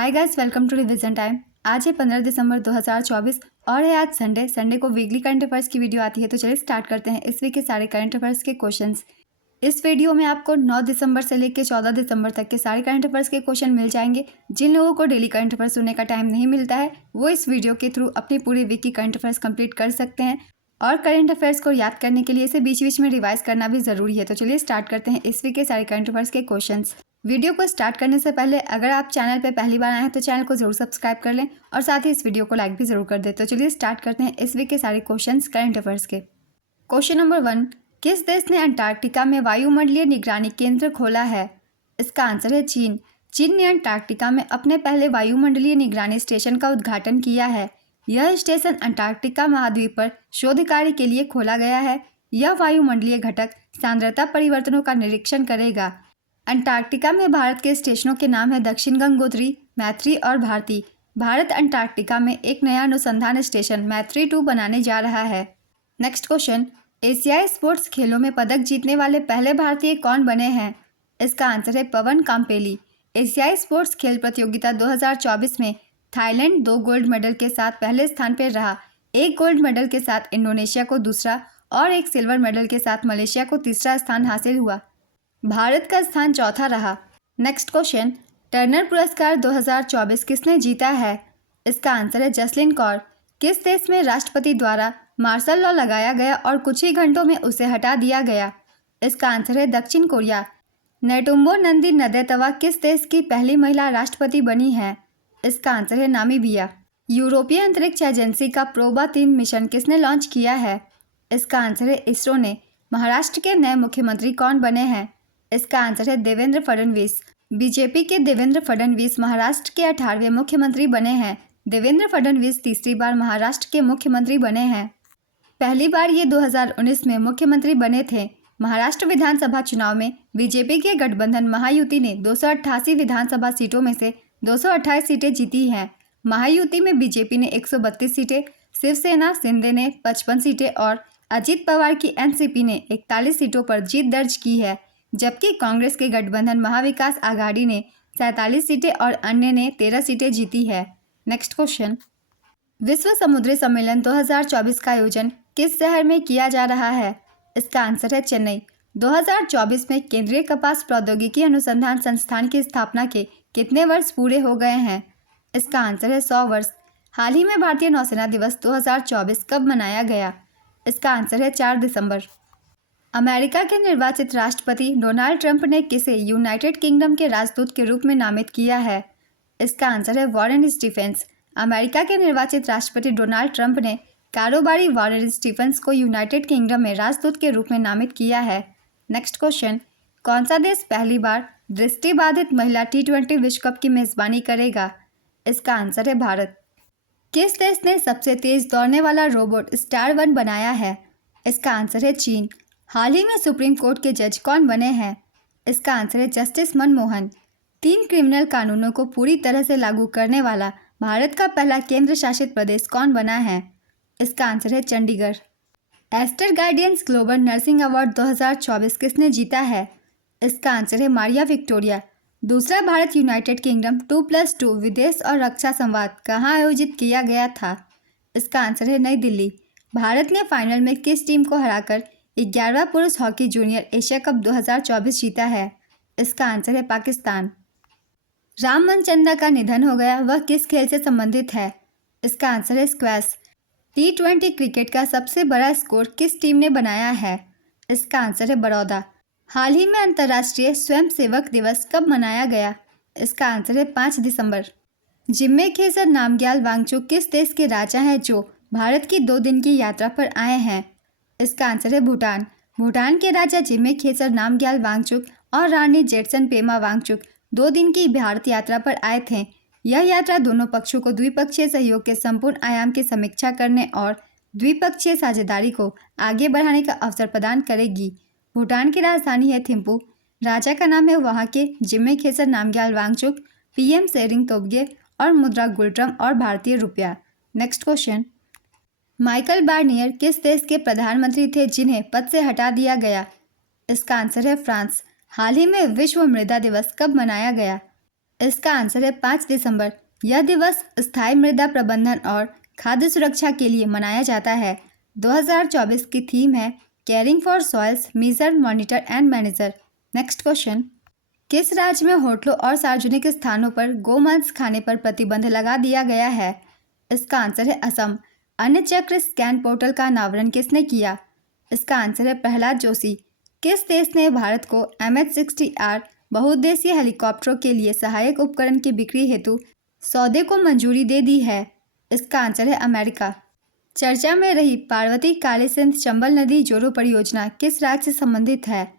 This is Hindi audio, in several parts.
Hi guys, welcome to revision time. आज है 15 दिसंबर 2024 और है आज संडे को वीकली करंट अफेयर्स की वीडियो आती है। तो चलिए स्टार्ट करते हैं इस वीक के सारे करंट अफेयर्स के क्वेश्चंस। इस वीडियो में आपको 9 दिसंबर से लेकर 14 दिसंबर तक के सारे करंट अफेयर्स के क्वेश्चन मिल जाएंगे। जिन लोगों को डेली करंट अफेयर्स सुनने का टाइम नहीं मिलता है वो इस वीडियो के थ्रू अपनी पूरी वीक की करंट अफेयर्स कंप्लीट कर सकते हैं। और करंट अफेयर्स को याद करने के लिए इसे बीच बीच में रिवाइज करना भी जरूरी है। तो चलिए स्टार्ट करते हैं इस वीक के सारे करंट अफेयर्स के क्वेश्चंस। वीडियो को स्टार्ट करने से पहले अगर आप चैनल पर पहली बार आए हैं तो चैनल को जरूर सब्सक्राइब कर लें और साथ ही इस वीडियो को लाइक भी जरूर कर दें। तो चलिए स्टार्ट करते हैं इस वीक के सारे क्वेश्चंस करंट अफेयर्स के। क्वेश्चन नंबर 1, किस देश ने अंटार्कटिका में वायुमंडलीय निगरानी केंद्र खोला है? इसका आंसर है चीन। चीन ने अंटार्कटिका में अपने पहले वायुमंडलीय निगरानी स्टेशन का उद्घाटन किया है। यह स्टेशन अंटार्कटिका महाद्वीप पर शोध कार्य के लिए खोला गया है। यह वायुमंडलीय घटक सांद्रता परिवर्तनों का निरीक्षण करेगा। अंटार्कटिका में भारत के स्टेशनों के नाम है दक्षिण गंगोत्री, मैत्री और भारती। भारत अंटार्कटिका में एक नया अनुसंधान स्टेशन मैत्री 2 बनाने जा रहा है। नेक्स्ट क्वेश्चन, एशियाई स्पोर्ट्स खेलों में पदक जीतने वाले पहले भारतीय कौन बने हैं? इसका आंसर है पवन काम्पेली। एशियाई स्पोर्ट्स खेल प्रतियोगिता 2024 में थाईलैंड 2 गोल्ड मेडल के साथ पहले स्थान पर रहा। 1 गोल्ड मेडल के साथ इंडोनेशिया को दूसरा और 1 सिल्वर मेडल के साथ मलेशिया को तीसरा स्थान हासिल हुआ। भारत का स्थान चौथा रहा। नेक्स्ट क्वेश्चन, टर्नर पुरस्कार 2024 किसने जीता है? इसका आंसर है जसलीन कौर। किस देश में राष्ट्रपति द्वारा मार्शल लॉ लगाया गया और कुछ ही घंटों में उसे हटा दिया गया? इसका आंसर है दक्षिण कोरिया। नेटुम्बो नंदी नदेतवा किस देश की पहली महिला राष्ट्रपति बनी है? इसका आंसर है नामीबिया। यूरोपीय अंतरिक्ष एजेंसी का प्रोबा 3 मिशन किसने लॉन्च किया है? इसका आंसर है इसरो ने। महाराष्ट्र के नए मुख्यमंत्री कौन बने हैं? इसका आंसर है देवेंद्र फडणवीस। बीजेपी के देवेंद्र फडणवीस महाराष्ट्र के 18वें मुख्यमंत्री बने हैं। देवेंद्र फडणवीस तीसरी बार महाराष्ट्र के मुख्यमंत्री बने हैं। पहली बार ये 2019 में मुख्यमंत्री बने थे। महाराष्ट्र विधानसभा चुनाव में बीजेपी के गठबंधन महायुति ने 288 विधानसभा सीटों में से 228 सीटें जीती हैं। महायुति में बीजेपी ने 132 सीटें, शिवसेना शिंदे ने 55 सीटें और अजित पवार की एनसीपी ने 41 सीटों पर जीत दर्ज की है। जबकि कांग्रेस के गठबंधन महाविकास आघाड़ी ने 47 सीटें और अन्य ने 13 सीटें जीती है। नेक्स्ट क्वेश्चन, विश्व समुद्री सम्मेलन 2024 का आयोजन किस शहर में किया जा रहा है? इसका आंसर है चेन्नई। 2024 में केंद्रीय कपास प्रौद्योगिकी अनुसंधान संस्थान की स्थापना के कितने वर्ष पूरे हो गए हैं? इसका आंसर है 100 वर्ष। हाल ही में भारतीय नौसेना दिवस 2024 कब मनाया गया? इसका आंसर है 4 दिसंबर। अमेरिका के निर्वाचित राष्ट्रपति डोनाल्ड ट्रंप ने किसे यूनाइटेड किंगडम के राजदूत के रूप में नामित किया है? इसका आंसर है वॉरेन स्टीफेंस। अमेरिका के निर्वाचित राष्ट्रपति डोनाल्ड ट्रंप ने कारोबारी वॉरेन स्टीफेंस को यूनाइटेड किंगडम में राजदूत के रूप में नामित किया है। नेक्स्ट क्वेश्चन, कौन सा देश पहली बार दृष्टिबाधित महिला T20 विश्व कप की मेजबानी करेगा? इसका आंसर है भारत। किस देश ने सबसे तेज दौड़ने वाला रोबोट स्टार 1 बनाया है? इसका आंसर है चीन। हाल ही में सुप्रीम कोर्ट के जज कौन बने हैं? इसका आंसर है जस्टिस मनमोहन। 3 क्रिमिनल कानूनों को पूरी तरह से लागू करने वाला भारत का पहला केंद्र शासित प्रदेश कौन बना है? इसका आंसर है Chandigarh. Aster guidance global nursing award 2024 किसने जीता है? इसका आंसर है मारिया विक्टोरिया। दूसरा भारत यूनाइटेड किंगडम 2+2 विदेश और रक्षा संवाद कहाँ आयोजित किया गया था? इसका आंसर है नई दिल्ली। भारत ने फाइनल में किस टीम को हराकर 11वां पुरुष हॉकी जूनियर एशिया कप 2024 जीता है? इसका आंसर है पाकिस्तान। राम मनचंदा का निधन हो गया, वह किस खेल से संबंधित है? इसका आंसर है स्क्वैश। T20 क्रिकेट का सबसे बड़ा स्कोर किस टीम ने बनाया है? इसका आंसर है बड़ौदा। हाल ही में अंतर्राष्ट्रीय स्वयंसेवक दिवस कब मनाया गया? इसका आंसर है 5 दिसंबर। जिम्मे खेसर नामग्याल वांगचुक किस देश के राजा हैं जो भारत की 2 दिन की यात्रा पर आए हैं? इसका आंसर है भूटान। भूटान के राजा जिम्मे खेसर नामग्याल वांगचुक और रानी जेट्सन पेमा वांगचुक 2 दिन की भारत यात्रा पर आए थे। यह यात्रा दोनों पक्षों को द्विपक्षीय सहयोग के संपूर्ण आयाम की समीक्षा करने और द्विपक्षीय साझेदारी को आगे बढ़ाने का अवसर प्रदान करेगी। भूटान की राजधानी है थिम्पू। राजा का नाम है वहाँ के जिम्मे खेसर नामग्याल वांगचुक। PM सेरिंग तोब्गे और मुद्रा गुलट्रम और भारतीय रुपया। नेक्स्ट क्वेश्चन, माइकल बार्नियर किस देश के प्रधानमंत्री थे जिन्हें पद से हटा दिया गया? इसका आंसर है फ्रांस। हाल ही में विश्व मृदा दिवस कब मनाया गया? इसका आंसर है 5 दिसंबर। यह दिवस स्थायी मृदा प्रबंधन और खाद्य सुरक्षा के लिए मनाया जाता है। 2024 की थीम है caring for soils, measure, monitor and manager. Next question, किस राज्य में होटलों और सार्वजनिक स्थानों पर गोमांस खाने पर प्रतिबंध लगा दिया गया है? इसका आंसर है असम। अन्न चक्र स्कैन पोर्टल का अनावरण किसने किया? इसका आंसर है प्रहलाद जोशी। किस देश ने भारत को MH-60R बहुउद्देशीय हेलीकॉप्टरों के लिए सहायक उपकरण की बिक्री हेतु सौदे को मंजूरी दे दी है? इसका आंसर है अमेरिका। चर्चा में रही पार्वती कालीसिंध चंबल नदी जोड़ो परियोजना किस राज्य से संबंधित है?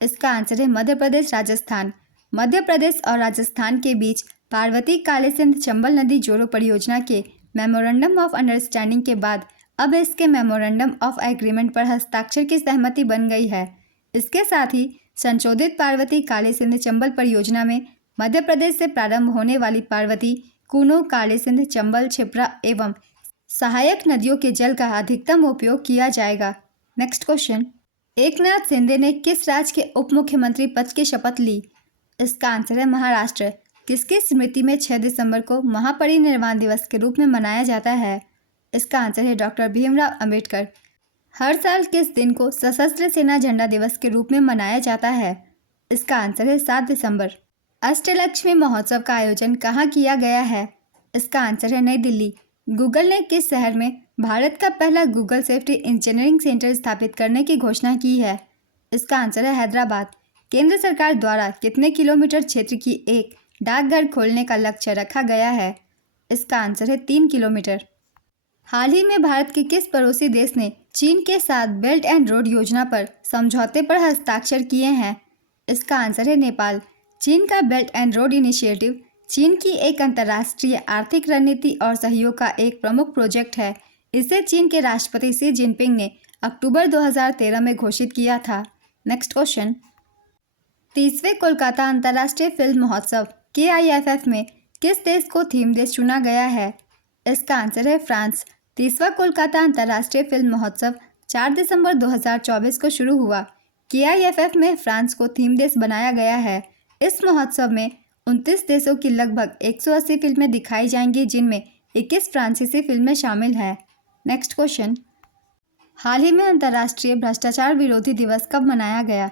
इसका आंसर है मध्य प्रदेश, राजस्थान। मध्य प्रदेश और राजस्थान के बीच पार्वती कालीसिंध चंबल नदी जोड़ो परियोजना के मेमोरेंडम ऑफ अंडरस्टैंडिंग के बाद अब इसके मेमोरेंडम ऑफ एग्रीमेंट पर हस्ताक्षर की सहमति बन गई है। इसके साथ ही संशोधित पार्वती कालीसिंध चंबल परियोजना में मध्य प्रदेश से प्रारंभ होने वाली पार्वती, कूनो, कालीसिंध, चंबल, क्षिप्रा एवं सहायक नदियों के जल का अधिकतम उपयोग किया जाएगा। नेक्स्ट क्वेश्चन, एकनाथ शिंदे ने किस राज्य के उप मुख्यमंत्री पद की शपथ ली? इसका आंसर है महाराष्ट्र। किसकी स्मृति में 6 दिसंबर को महापरिनिर्वाण दिवस के रूप में मनाया जाता है? इसका आंसर है डॉक्टर भीमराव अंबेडकर। हर साल किस दिन को सशस्त्र सेना झंडा दिवस के रूप में मनाया जाता है? इसका आंसर है 7 दिसंबर। अष्टलक्ष्मी महोत्सव का आयोजन कहाँ किया गया है? इसका आंसर है नई दिल्ली। गूगल ने किस शहर में भारत का पहला गूगल सेफ्टी इंजीनियरिंग सेंटर स्थापित करने की घोषणा की है? इसका आंसर है हैदराबाद। केंद्र सरकार द्वारा कितने किलोमीटर क्षेत्र की एक डाकघर खोलने का लक्ष्य रखा गया है? इसका आंसर है 3 किलोमीटर। हाल ही में भारत के किस पड़ोसी देश ने चीन के साथ बेल्ट एंड रोड योजना पर समझौते पर हस्ताक्षर किए हैं? इसका आंसर है नेपाल। चीन का बेल्ट एंड रोड इनिशिएटिव चीन की एक अंतर्राष्ट्रीय आर्थिक रणनीति और सहयोग का एक प्रमुख प्रोजेक्ट है। इसे चीन के राष्ट्रपति शी जिनपिंग ने अक्टूबर 2013 में घोषित किया था। नेक्स्ट क्वेश्चन, 30वें कोलकाता अंतर्राष्ट्रीय फिल्म महोत्सव KIFF में किस देश को थीम देश चुना गया है? इसका आंसर है फ्रांस। 30वां कोलकाता अंतर्राष्ट्रीय फिल्म महोत्सव 4 दिसंबर 2024 को शुरू हुआ। KIFF में फ्रांस को थीम देश बनाया गया है। इस महोत्सव में 29 देशों की लगभग 180 फिल्में दिखाई जाएंगी, जिनमें 21 फ्रांसीसी फिल्में शामिल हैं। नेक्स्ट क्वेश्चन, हाल ही में अंतर्राष्ट्रीय भ्रष्टाचार विरोधी दिवस कब मनाया गया?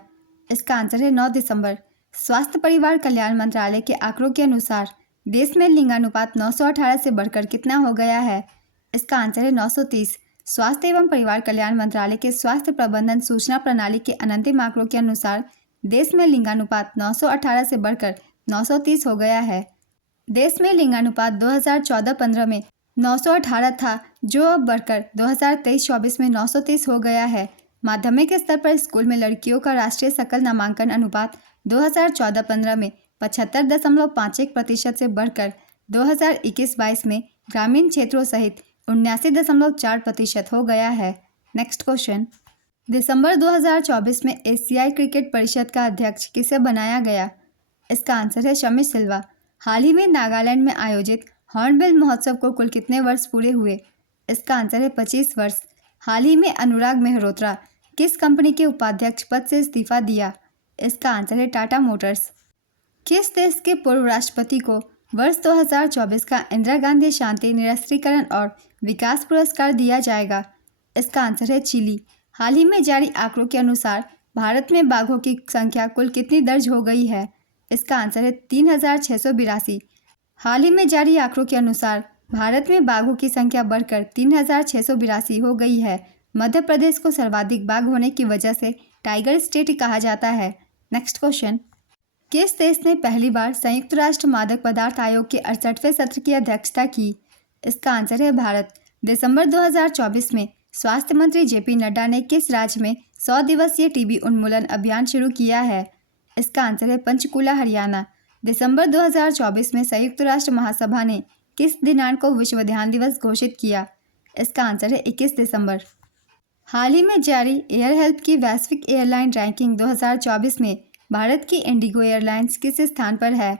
इसका आंसर है 9 दिसंबर। स्वास्थ्य परिवार कल्याण मंत्रालय के आंकड़ों के अनुसार देश में लिंगानुपात 918 से बढ़कर कितना हो गया है? इसका आंसर है 930। स्वास्थ्य एवं परिवार कल्याण मंत्रालय के स्वास्थ्य प्रबंधन सूचना प्रणाली के अंतिम आंकड़ों के अनुसार देश में लिंगानुपात 918 से बढ़कर 930 हो गया है। देश में लिंगानुपात 2014-15 में 918 था, जो अब बढ़कर 2023-24 में 930 हो गया है। माध्यमिक स्तर पर स्कूल में लड़कियों का राष्ट्रीय सकल नामांकन अनुपात 2014-15 में 75.51% से बढ़कर 2021-22 में ग्रामीण क्षेत्रों सहित 79.4% हो गया है। नेक्स्ट क्वेश्चन, दिसंबर 2024 में एशियाई क्रिकेट परिषद का अध्यक्ष किसे बनाया गया? इसका आंसर है शमी सिल्वा। हाल ही में नागालैंड में आयोजित हॉर्नबिल महोत्सव को कुल कितने वर्ष पूरे हुए? इसका आंसर है 25 वर्ष। हाल ही में अनुराग मेहरोत्रा किस कंपनी के उपाध्यक्ष पद से इस्तीफा दिया? इसका आंसर है टाटा मोटर्स। किस देश के पूर्व राष्ट्रपति को वर्ष 2024 का इंदिरा गांधी शांति, निरस्त्रीकरण और विकास पुरस्कार दिया जाएगा? इसका आंसर है चिली। हाल ही में जारी आंकड़ों के अनुसार भारत में बाघों की संख्या कुल कितनी दर्ज हो गई है? इसका आंसर है 3682। हाल ही में जारी आंकड़ों के अनुसार भारत में बाघों की संख्या बढ़कर 3682 हो गई है। मध्य प्रदेश को सर्वाधिक बाघ होने की वजह से टाइगर स्टेट कहा जाता है। नेक्स्ट क्वेश्चन, किस देश ने पहली बार संयुक्त राष्ट्र मादक पदार्थ आयोग के 68वें सत्र की अध्यक्षता की? इसका आंसर है भारत। दिसंबर 2024 में स्वास्थ्य मंत्री JP नड्डा ने किस राज्य में 100 दिवसीय टीबी उन्मूलन अभियान शुरू किया है? इसका आंसर है पंचकुला, हरियाणा। दिसंबर 2024 में संयुक्त राष्ट्र महासभा ने किस दिनांक को विश्व ध्यान दिवस घोषित किया? इसका आंसर है 21 दिसंबर। हाल ही में जारी एयर हेल्थ की वैश्विक एयरलाइन रैंकिंग 2024 में भारत की इंडिगो एयरलाइंस किस स्थान पर है?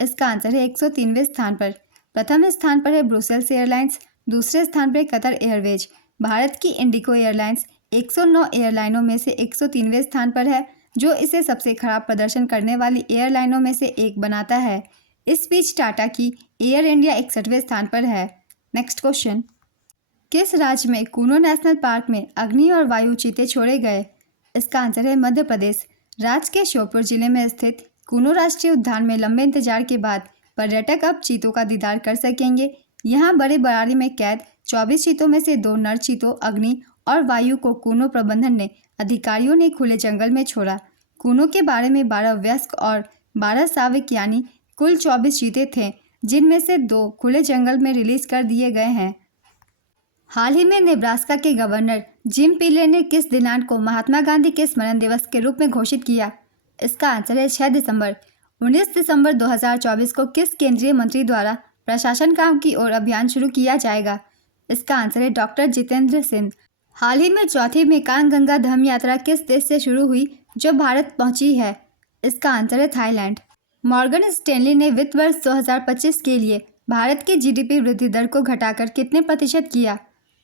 इसका आंसर है 103वें स्थान पर। प्रथम स्थान पर है ब्रुसेल्स एयरलाइंस, दूसरे स्थान पर कतर एयरवेज। भारत की इंडिगो एयरलाइंस 109 एयरलाइनों में से 103वें स्थान पर है, जो इसे सबसे खराब प्रदर्शन करने वाली एयरलाइनों में से एक बनाता है। इस बीच टाटा की एयर इंडिया 61वें स्थान पर है। नेक्स्ट क्वेश्चन, किस राज्य में कूनो नेशनल पार्क में अग्नि और वायु चीते छोड़े गए? इसका आंसर है मध्य प्रदेश। राज्य के श्योपुर जिले में स्थित कूनो राष्ट्रीय उद्यान में लंबे इंतजार के बाद पर्यटक अब चीतों का दीदार कर सकेंगे। यहाँ बड़े बरारी में कैद 24 चीतों में से 2 नर चीतों अग्नि और वायु को कूनो प्रबंधन ने अधिकारियों ने खुले जंगल में छोड़ा। कूनो के बारे में 12 वयस्क और 12 साविक यानी कुल 24 चीते थे, जिनमें से 2 खुले जंगल में रिलीज कर दिए गए हैं। हाल ही में नेब्रास्का के गवर्नर जिम पिले ने किस दिनांक को महात्मा गांधी के स्मरण दिवस के रूप में घोषित किया? इसका आंसर है 6 दिसंबर। 19 दिसंबर 2024 को किस केंद्रीय मंत्री द्वारा प्रशासन काम की ओर अभियान शुरू किया जाएगा? इसका आंसर है डॉक्टर जितेंद्र सिंह। हाल ही में चौथी मेकांग गंगा धर्म यात्रा किस देश से शुरू हुई जो भारत पहुंची है? इसका आंसर है थाईलैंड। मॉर्गन स्टैनली ने वित्त वर्ष 2025 के लिए भारत की जीडीपी वृद्धि दर को घटाकर कितने प्रतिशत किया?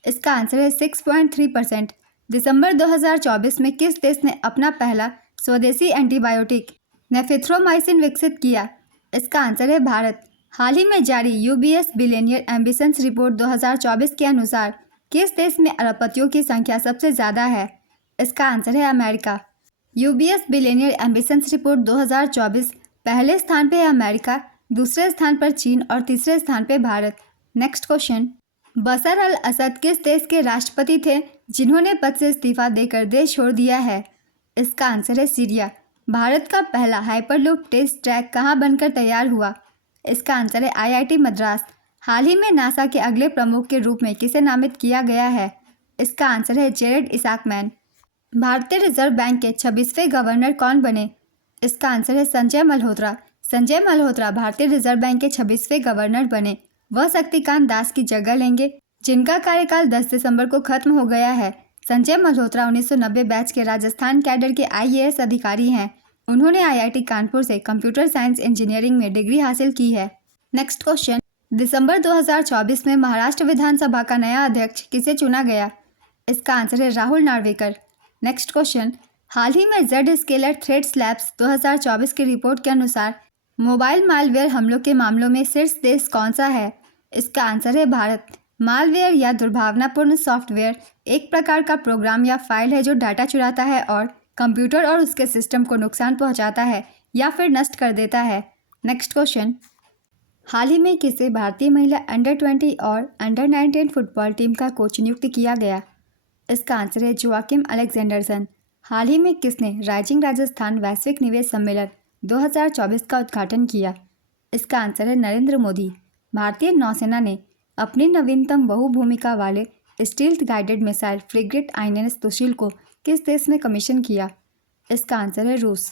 इसका आंसर है 6.3%। दिसंबर 2024 में किस देश ने अपना पहला स्वदेशी एंटीबायोटिक नेफेथ्रोमाइसिन विकसित किया? इसका आंसर है भारत। हाल ही में जारी यूबीएस बिलियनियर एम्बिशंस रिपोर्ट 2024 के अनुसार किस देश में अरबपतियों की संख्या सबसे ज़्यादा है? इसका आंसर है America. UBS billionaire ambitions report 2024 पहले स्थान पे है अमेरिका, दूसरे स्थान पर चीन और तीसरे स्थान पे भारत। नेक्स्ट क्वेश्चन, बशर अल असद किस देश के राष्ट्रपति थे जिन्होंने पद से इस्तीफा देकर देश छोड़ दिया है? इसका आंसर है सीरिया। भारत का पहला हाइपरलूप टेस्ट ट्रैक कहाँ बनकर तैयार हुआ? इसका आंसर है आईआईटी मद्रास। हाल ही में नासा के अगले प्रमुख के रूप में किसे नामित किया गया है? इसका आंसर है जेरेड इसाकमैन। भारतीय रिजर्व बैंक के 26वें गवर्नर कौन बने? इसका आंसर है संजय मल्होत्रा। संजय मल्होत्रा भारतीय रिजर्व बैंक के 26वें गवर्नर बने। वह शक्तिकांत दास की जगह लेंगे, जिनका कार्यकाल 10 दिसंबर को खत्म हो गया है। संजय मल्होत्रा 1990 बैच के राजस्थान कैडर के आईएएस अधिकारी हैं। उन्होंने आईआईटी कानपुर से कंप्यूटर साइंस इंजीनियरिंग में डिग्री हासिल की है। नेक्स्ट क्वेश्चन, दिसंबर 2024 में महाराष्ट्र विधानसभा का नया अध्यक्ष किसे चुना गया? इसका आंसर है राहुल नार्वेकर। नेक्स्ट क्वेश्चन, हाल ही में जेड स्केलर थ्रेड्स लैब्स 2024 की रिपोर्ट के अनुसार मोबाइल मालवेयर हमलों के मामलों में शीर्ष देश कौन सा है? इसका आंसर है भारत। मालवेयर या दुर्भावनापूर्ण सॉफ्टवेयर एक प्रकार का प्रोग्राम या फाइल है जो डाटा चुराता है और कंप्यूटर और उसके सिस्टम को नुकसान पहुंचाता है या फिर नष्ट कर देता है। नेक्स्ट क्वेश्चन, हाल ही में किसे भारतीय महिला अंडर 20 और अंडर 19 फुटबॉल टीम का कोच नियुक्त किया गया? इसका आंसर है जोआकिम अलेक्जेंडरसन। हाल ही में किसने राइजिंग राजस्थान वैश्विक निवेश सम्मेलन 2024 का उद्घाटन किया? इसका आंसर है नरेंद्र मोदी। भारतीय नौसेना ने अपनी नवीनतम बहुभूमिका वाले stealth guided missile frigate INS Sushil को किस देश में कमीशन किया? इसका आंसर है रूस।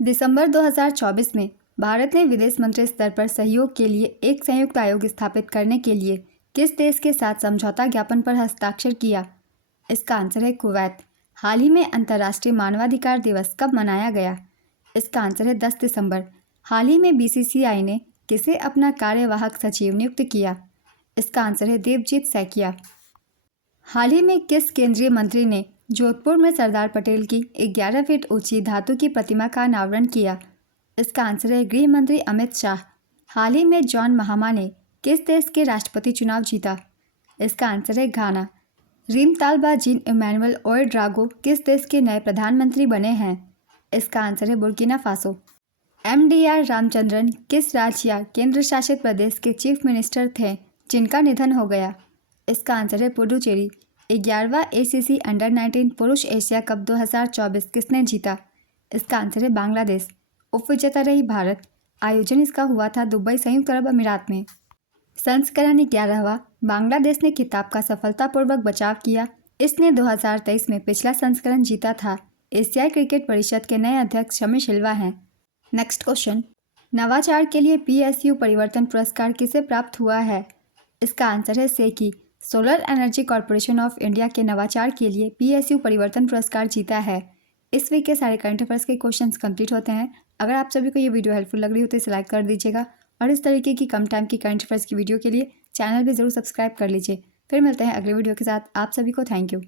दिसंबर 2024 में भारत ने विदेश मंत्री स्तर पर सहयोग के लिए एक संयुक्त आयोग स्थापित करने के लिए किस देश के साथ समझौता ज्ञापन पर हस्ताक्षर किया? इसका आंसर है कुवैत। हाल ही में अंतर्राष्ट्रीय मानवाधिकार दिवस कब मनाया गया? इसका आंसर है 10 दिसंबर। हाल ही में बीसीसीआई ने किसे अपना कार्यवाहक सचिव नियुक्त किया? इसका आंसर है देवजीत सैकिया। हाल ही में किस केंद्रीय मंत्री ने जोधपुर में सरदार पटेल की 11 फीट ऊंची धातु की प्रतिमा का अनावरण किया? इसका आंसर है गृह मंत्री अमित शाह। हाल ही में जॉन महामा ने किस देश के राष्ट्रपति चुनाव जीता? इसका आंसर है घाना। रीमतालबा जीन इमैनुअल ओएड्रागो किस देश के नए प्रधानमंत्री बने हैं? इसका आंसर है बुर्किना फासो। एमडीआर रामचंद्रन किस राज्य या केंद्र शासित प्रदेश के चीफ मिनिस्टर थे जिनका निधन हो गया? इसका आंसर है पुडुचेरी। 11वां एसीसी अंडर 19 पुरुष एशिया कप 2024 किसने जीता? इसका आंसर है बांग्लादेश। उपविजेता रही भारत। आयोजन इसका हुआ था दुबई, संयुक्त अरब अमीरात में। संस्करण 11वां बांग्लादेश ने खिताब का सफलतापूर्वक बचाव किया। इसने 2023 में पिछला संस्करण जीता था। एशियाई क्रिकेट परिषद के नए अध्यक्ष शमी सिल्वा हैं। नेक्स्ट क्वेश्चन, नवाचार के लिए पीएसयू परिवर्तन पुरस्कार किसे प्राप्त हुआ है? इसका आंसर है SECI. Solar energy corporation of India के नवाचार के लिए पीएसयू परिवर्तन पुरस्कार जीता है। इस वीक के सारे करंट अफेयर्स के क्वेश्चंस कंप्लीट होते हैं। अगर आप सभी को ये वीडियो हेल्पफुल लग रही हो तो इसे लाइक कर दीजिएगा और इस तरीके की कम टाइम की करंट अफेयर्स की वीडियो के लिए चैनल भी ज़रूर सब्सक्राइब कर लीजिए। फिर मिलते हैं अगले वीडियो के साथ। आप सभी को थैंक यू।